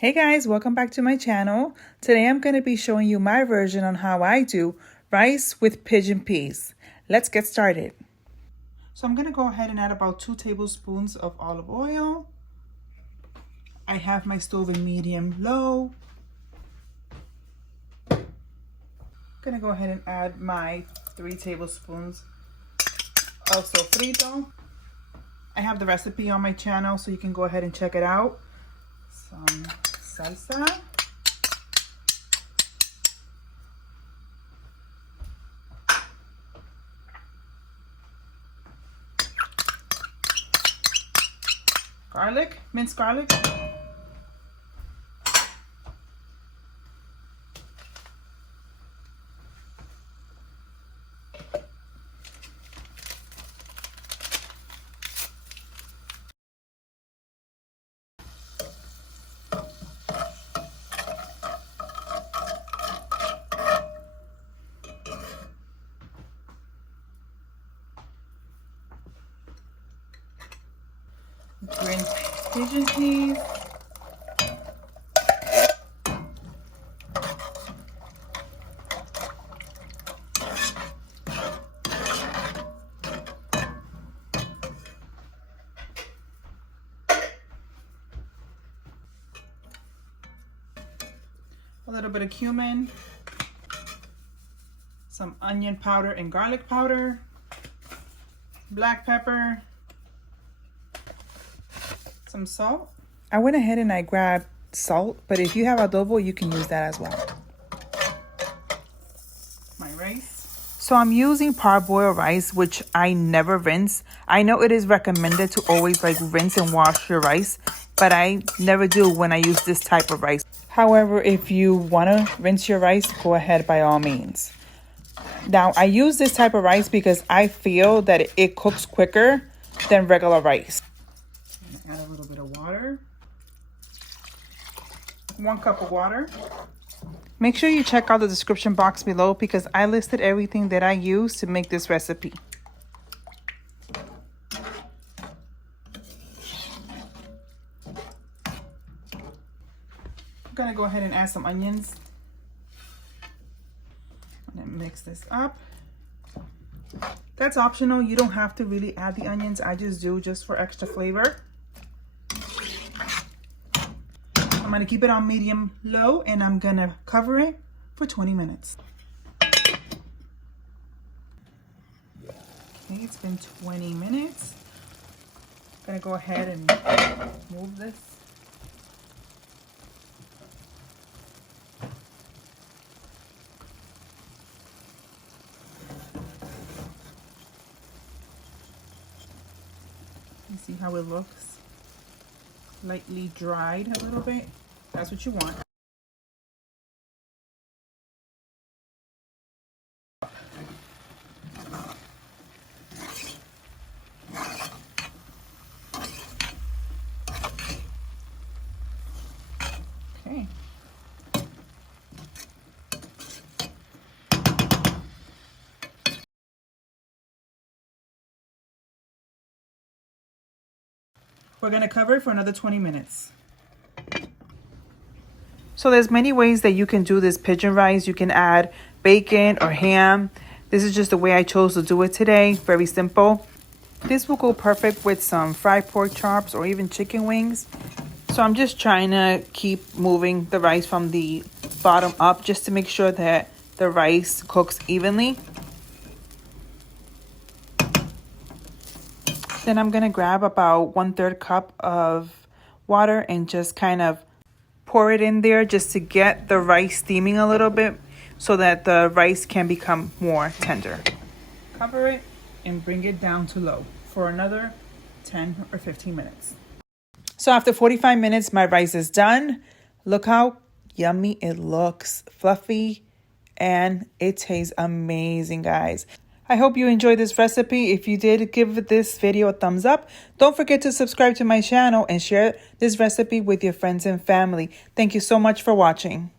Hey guys, welcome back to my channel. Today I'm going to be showing you my version on how I do rice with pigeon peas. Let's get started. So I'm going to go ahead and add about 2 tablespoons of olive oil. I have my stove in medium-low. I'm going to go ahead and add my 3 tablespoons of Sofrito. I have the recipe on my channel, so you can go ahead and check it out. Some salsa. Garlic, minced garlic. Green pigeon peas. A little bit of cumin, some onion powder and garlic powder, black pepper, some salt. I went ahead and I grabbed salt, but if you have adobo, you can use that as well. My rice. So I'm using parboiled rice, which I never rinse. I know it is recommended to always rinse and wash your rice, but I never do when I use this type of rice. However, if you want to rinse your rice, go ahead by all means. Now, I use this type of rice because I feel that it cooks quicker than regular rice. Add a little bit of water. 1 cup of water. Make sure you check out the description box below because I listed everything that I use to make this recipe. I'm gonna go ahead and add some onions. I'm gonna mix this up. That's optional. You don't have to really add the onions. I just do just for extra flavor. I'm gonna keep it on medium-low and I'm gonna cover it for 20 minutes. Okay, it's been 20 minutes. I'm gonna go ahead and move this. You see how it looks? Lightly dried a little bit. That's what you want. Okay. We're going to cover it for another 20 minutes. So there's many ways that you can do this pigeon rice. You can add bacon or ham. This is just the way I chose to do it today. Very simple. This will go perfect with some fried pork chops or even chicken wings. So I'm just trying to keep moving the rice from the bottom up just to make sure that the rice cooks evenly. Then I'm going to grab about 1/3 cup of water and just kind of pour it in there just to get the rice steaming a little bit so that the rice can become more tender. Cover it and bring it down to low for another 10 or 15 minutes. So after 45 minutes, my rice is done. Look how yummy it looks, fluffy, and it tastes amazing, guys. I hope you enjoyed this recipe. If you did, give this video a thumbs up. Don't forget to subscribe to my channel and share this recipe with your friends and family. Thank you so much for watching.